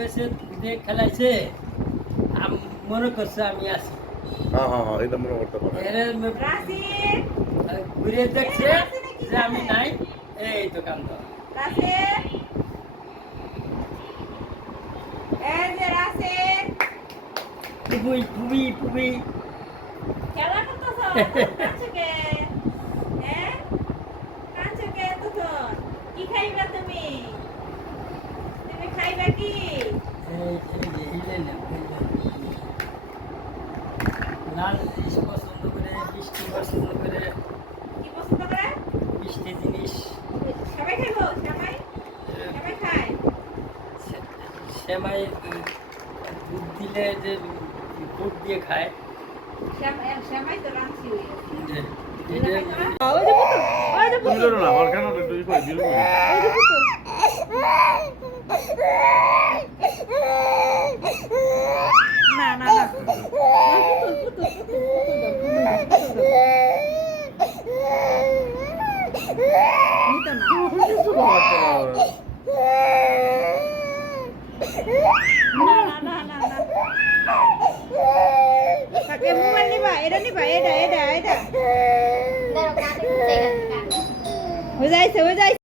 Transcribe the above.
বেছে দিয়ে খেলাইছে মনে করছে আমি আছি। হ্যাঁ এটা মনে করতে পারে। ঘুরে দেখছে যে আমি নাই, এই তো কান্দ। পুবুই পুবি পুবি খেলা করতেছ কাঁচকে হ্যাঁ কাঁচকে তখন কি খাইবা তুমি তুমি খাইবা কি এই যে লাল জিনিস পছন্দ করে, মিষ্টি পছন্দ করে, কি পছন্দ করে মিষ্টি জিনিস। সবাই খাইবো সবাই সবাই খায় সেমাই দুধ দিলে যে দুধ দিয়ে খায়, সবাই তো রাঁধছি তুমি জানো না আমার কেন একটু ই করে দিল না না না pakai mual nih pak, eda. Hujai.